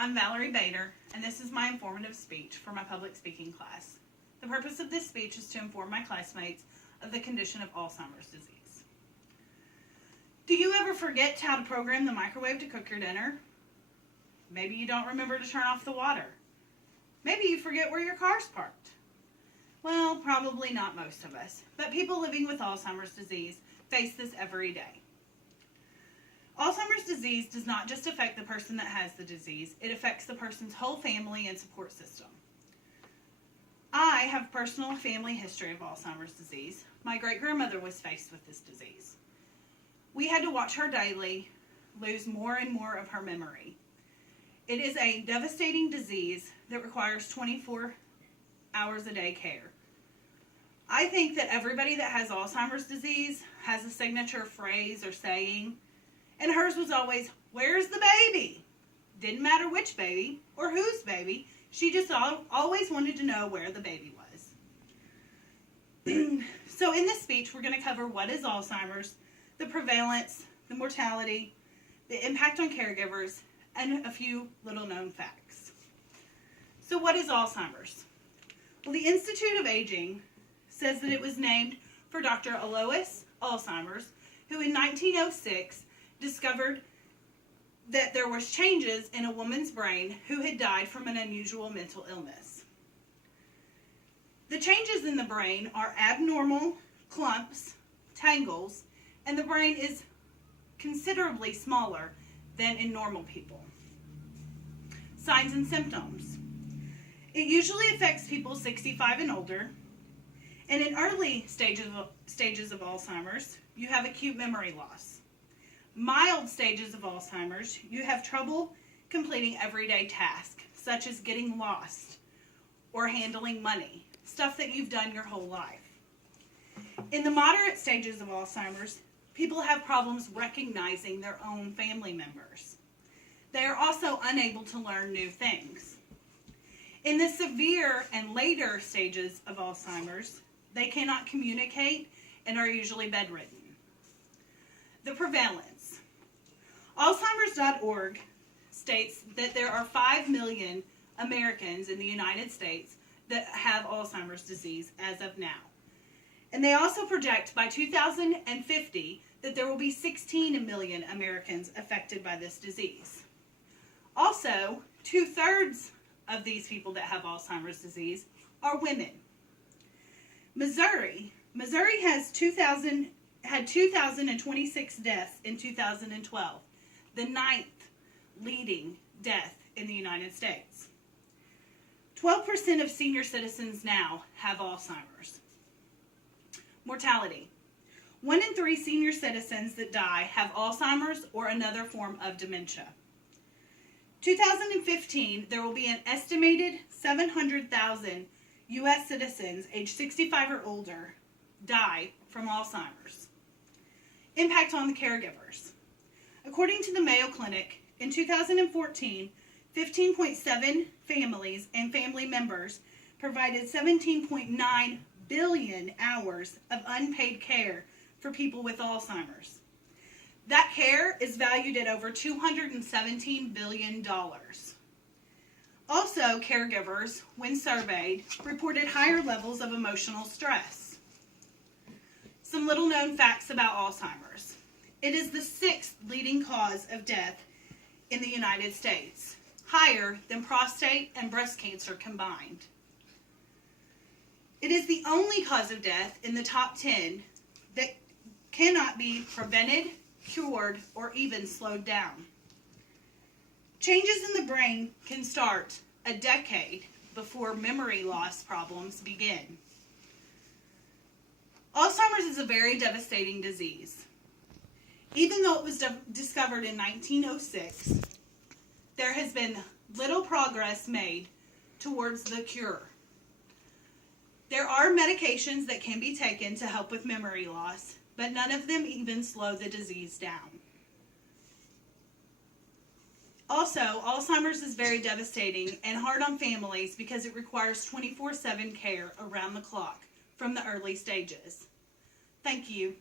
I'm Valerie Bader, and this is my informative speech for my public speaking class. The purpose of this speech is to inform my classmates of the condition of Alzheimer's disease. Do you ever forget how to program the microwave to cook your dinner? Maybe you don't remember to turn off the water. Maybe you forget where your car's parked. Well, probably not most of us, but people living with Alzheimer's disease face this every day. Alzheimer's disease does not just affect the person that has the disease, it affects the person's whole family and support system. I have personal family history of Alzheimer's disease. My great-grandmother was faced with this disease. We had to watch her daily lose more and more of her memory. It is a devastating disease that requires 24 hours a day care. I think that everybody that has Alzheimer's disease has a signature phrase or saying, and hers was always, "Where's the baby?" Didn't matter which baby or whose baby, she just always wanted to know where the baby was. So in this speech, we're going to cover what is Alzheimer's, the prevalence, the mortality, the impact on caregivers, and a few little known facts. So what is Alzheimer's? Well, the Institute of Aging says that it was named for Dr. Alois Alzheimer's, who in 1906 discovered that there was changes in a woman's brain who had died from an unusual mental illness. The changes in the brain are abnormal clumps, tangles, and the brain is considerably smaller than in normal people. Signs and symptoms. It usually affects people 65 and older, and in early stages of Alzheimer's, you have acute memory loss. Mild stages of Alzheimer's, you have trouble completing everyday tasks, such as getting lost or handling money, stuff that you've done your whole life. In the moderate stages of Alzheimer's, people have problems recognizing their own family members. They are also unable to learn new things. In the severe and later stages of Alzheimer's, they cannot communicate and are usually bedridden. The prevalence. Alzheimers.org states that there are 5 million Americans in the United States that have Alzheimer's disease as of now. And they also project by 2050 that there will be 16 million Americans affected by this disease. Also, 2/3 of these people that have Alzheimer's disease are women. Missouri had 2,026 deaths in 2012, the 9th leading death in the United States. 12% of senior citizens now have Alzheimer's. Mortality. 1 in 3 senior citizens that die have Alzheimer's or another form of dementia. 2015, there will be an estimated 700,000 U.S. citizens aged 65 or older die from Alzheimer's. Impact on the caregivers. According to the Mayo Clinic, in 2014, 15.7 families and family members provided 17.9 billion hours of unpaid care for people with Alzheimer's. That care is valued at over $217 billion. Also, caregivers, when surveyed, reported higher levels of emotional stress. Some little known facts about Alzheimer's. It is the 6th leading cause of death in the United States, higher than prostate and breast cancer combined. It is the only cause of death in the top 10 that cannot be prevented, cured, or even slowed down. Changes in the brain can start a decade before memory loss problems begin. Alzheimer's is a very devastating disease. Even though it was discovered in 1906, there has been little progress made towards the cure. There are medications that can be taken to help with memory loss, but none of them even slow the disease down. Also, Alzheimer's is very devastating and hard on families because it requires 24/7 care around the clock from the early stages. Thank you.